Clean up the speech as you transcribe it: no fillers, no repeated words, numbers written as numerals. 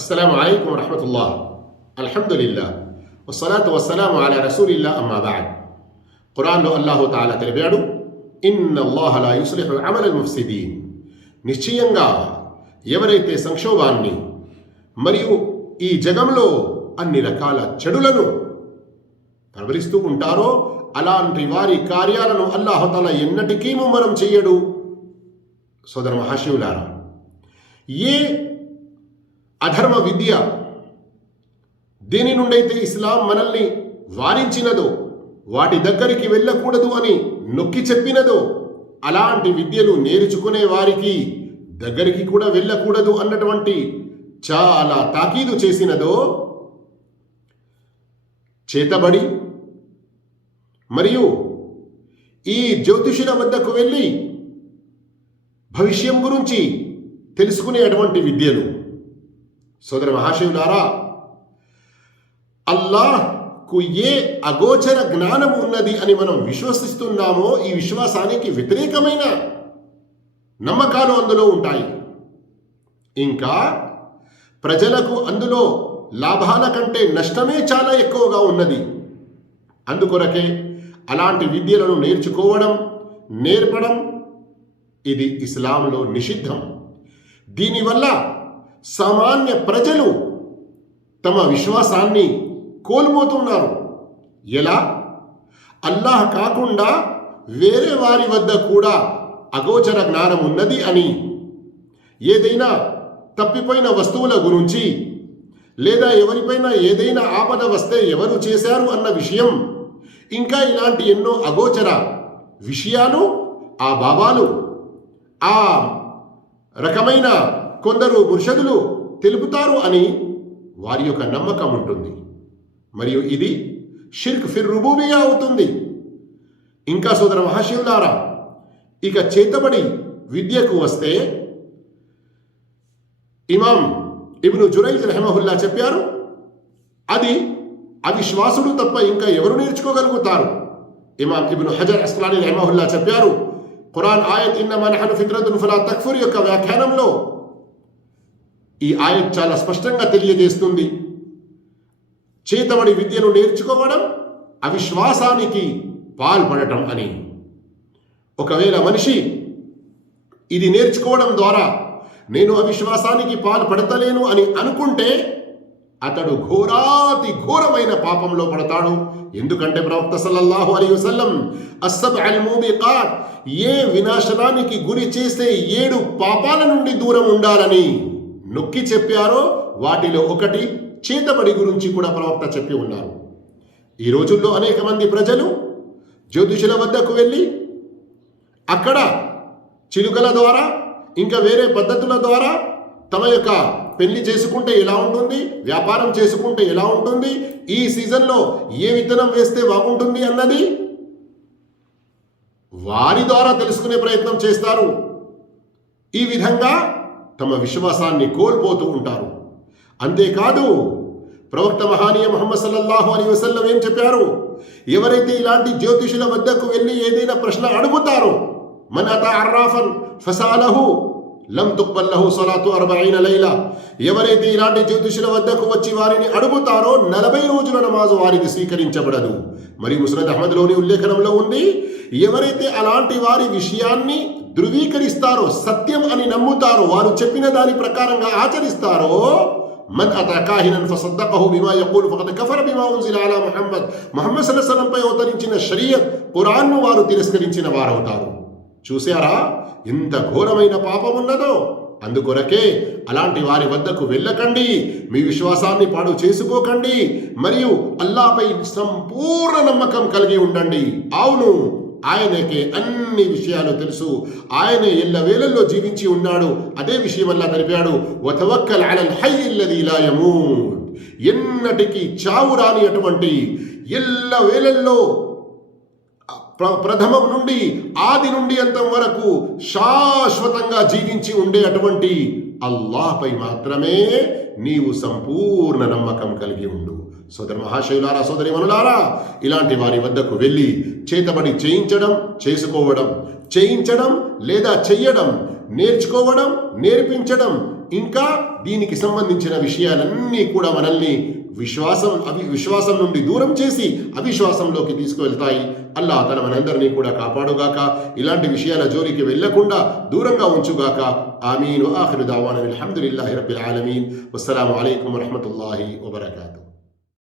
السلام عليكم ورحمة الله. الحمد لله والصلاة والسلام على رسول الله أما بعد. قرآن الله تعالى తెలిపాడు إن الله لا يصلح عمل المفسدين. నిశ్చయంగా ఎవరైతే సంక్షోభాన్ని మరియు ఈ జగంలో అన్ని రకాల చెడులను ప్రవరిస్తూ ఉంటారో అలాంటి వారి కార్యాలను అల్లాహ్ తాలా ఎన్నటికీ ముమ్మరం చేయడు. సోదర మహాశివులారా, ఏ అధర్మ విద్య దేని నుండైతే ఇస్లాం మనల్ని వారించినదో, వాటి దగ్గరికి వెళ్ళకూడదు అని నొక్కి చెప్పినదో, అలాంటి విద్యలు నేర్చుకునే వారికి దగ్గరికి కూడా వెళ్ళకూడదు అన్నటువంటి చాలా తాకీదు చేసినదో, చేతబడి మరియు ఈ జ్యోతిషుల వద్దకు వెళ్ళి భవిష్యం గురించి తెలుసుకునేటువంటి విద్యలు. సోదర మహాశివులారా, అల్లాహ్కు ఏ అగోచర జ్ఞానం ఉన్నది అని మనం విశ్వసిస్తున్నామో ఈ విశ్వాసానికి వ్యతిరేకమైన నమ్మకాలు అందులో ఉంటాయి. ఇంకా ప్రజలకు అందులో లాభాల కంటే నష్టమే చాలా ఎక్కువగా ఉన్నది. అందుకొరకే అలాంటి విద్యలను నేర్చుకోవడం, నేర్పడం ఇది ఇస్లాంలో నిషిద్ధం. దీనివల్ల సామాన్య ప్రజలు తమ విశ్వాసాన్ని కోల్పోతున్నారు. ఎలా? అల్లాహ్ కాకుండా వేరే వారి వద్ద కూడా అగోచర జ్ఞానం ఉన్నది అని, ఏదైనా తప్పిపోయిన వస్తువుల గురించి లేదా ఎవరిపైన ఏదైనా ఆపద వస్తే ఎవరు చేశారు అన్న విషయం, ఇంకా ఇలాంటి ఎన్నో అగోచర విషయాలు ఆ బాబాలు, ఆ రకమైన కొందరు ముర్షదులు తెలుపుతారు అని వారి యొక్క నమ్మకం ఉంటుంది. మరియు ఇది షిర్క్ ఫిర్ రుబూబియా అవుతుంది. ఇంకా సోదర మహాశివులారా, ఇక చేతబడి విద్యకు వస్తే ఇమాం ఇబ్ను జురైజ్ రహిమహుల్లా చెప్పారు, అది అవిశ్వాసుడు తప్ప ఇంకా ఎవరు నేర్చుకోగలుగుతారు. ఇమాం ఇబ్ను హజర్ అస్కలాని రహిమహుల్లా చెప్పారు, ఖురాన్ ఆయత్ ఇన్నమా నహను ఫిత్రతున్ ఫలా తక్ఫుర్ యొక్క వ్యాఖ్యానంలో ఈ ఆయత్ చాలా స్పష్టంగా తెలియజేస్తుంది, చేతబడి విద్యను నేర్చుకోవడం అవిశ్వాసానికి పాల్పడటం అని. ఒకవేళ మనిషి ఇది నేర్చుకోవడం ద్వారా నేను అవిశ్వాసానికి పాల్పడతలేను అని అనుకుంటే అతడు ఘోరాతి ఘోరమైన పాపంలో పడతాడు. ఎందుకంటే ప్రవక్త సల్లల్లాహు అలైహి వసల్లం అస్సబ్అల్ మూబికాత్, ఏ వినాశనానికి గురి చేసే 7 పాపాల నుండి దూరం ఉండాలని నొక్కి చెప్పారో వాటిలో ఒకటి చేతబడి గురించి కూడా ప్రవక్త చెప్పి ఉన్నారు. ఈ రోజుల్లో అనేక మంది ప్రజలు జ్యోతిషుల వద్దకు వెళ్ళి అక్కడ చిలుకల ద్వారా ఇంకా వేరే పద్ధతుల ద్వారా తమ యొక్క పెళ్లి చేసుకుంటే ఎలా ఉంటుంది, వ్యాపారం చేసుకుంటే ఎలా ఉంటుంది, ఈ సీజన్లో ఏ విత్తనం వేస్తే బాగుంటుంది అన్నది వారి ద్వారా తెలుసుకునే ప్రయత్నం చేస్తారు. ఈ విధంగా తమ విశ్వాసాన్ని కోల్పోతూ ఉంటారు. అంతేకాదు, ప్రవక్త మహానీయ ముహమ్మద్ సల్లల్లాహు అలైహి వసల్లం ఏం చెప్పారు, ఎవరైతే ఇలాంటి జ్యోతిషుల వద్దకు వెళ్ళి ఏదైనా ప్రశ్న అడుగుతారో, మన్ అతా అర్రాఫన్ ఫసాలహు లం తుక్బల్ లహు సలాతు 40 లైలా, ఎవరైతే ఇలాంటి జ్యోతిషుల వద్దకు వచ్చి వారిని అడుగుతారో 40 రోజుల నమాజు వారికి స్వీకరించబడదు. మరి ముస్నద్ అహ్మద్లోని ఉల్లేఖనంలో ఉంది, ఎవరైతే అలాంటి వారి విషయాన్ని ధృవీకరిస్తారో, సత్యం అని నమ్ముతారో, వారు చెప్పిన దాని ప్రకారంగా ఆచరిస్తారో, మన్ అతా కాహినన్ ఫసద్దఖహు బిమా యఖూలు ఫఖద్ కఫర బిమా ఉన్జిల అలా ముహమ్మద్, ముహమ్మద్ సల్లల్లాహు అలైహి వసల్లం పై అవతరించిన షరియత్ ఖురాన్ను వారు తిరస్కరించిన వారవుతారు. చూసారా ఎంత ఘోరమైన పాపం ఉన్నదో. అందుకొరకే అలాంటి వారి వద్దకు వెళ్ళకండి, మీ విశ్వాసాన్ని పాడు చేసుకోకండి, మరియు అల్లాహ్పై సంపూర్ణ నమ్మకం కలిగి ఉండండి. అవును, ఆయనకే అన్ని విషయాలు తెలుసు, ఆయన ఎల్లవేళల్లో జీవించి ఉన్నాడు. అదే విషయం అల్లాహ్ తెలిపాడు, వతవక్కల్ అలల్ హయ్యిల్ లదీ లా యమూత్, ఎన్నటికీ చావు రాని అటువంటి ఎల్లవేళల్లో ప్రథమం నుండి ఆది నుండి అంతం వరకు శాశ్వతంగా జీవించి ఉండే అటువంటి అల్లాహ్పై మాత్రమే నీవు సంపూర్ణ నమ్మకం కలిగి ఉండు. సోదర మహాశయులారా, సోదరి మనులారా, ఇలాంటి వారి వద్దకు వెళ్ళి చేతబడి చేయించడం, చేసుకోవడం, చేయించడం లేదా చెయ్యడం, నేర్చుకోవడం, నేర్పించడం ఇంకా దీనికి సంబంధించిన విషయాలన్నీ కూడా మనల్ని విశ్వాసం నుండి దూరం చేసి అవిశ్వాసంలోకి తీసుకువెళ్తాయి. అల్లాహ్ తన మనందరినీ కూడా కాపాడుగాక, ఇలాంటి విషయాల జోలికి వెళ్లకుండా దూరంగా ఉంచుగాక. ఆమీన్. ఆఖిరు దావానా అల్హమ్దులిల్లాహి రబ్బిల్ ఆలమీన్. వస్సలాము అలైకుం వరహ్మతుల్లాహి వబరకాతుహు.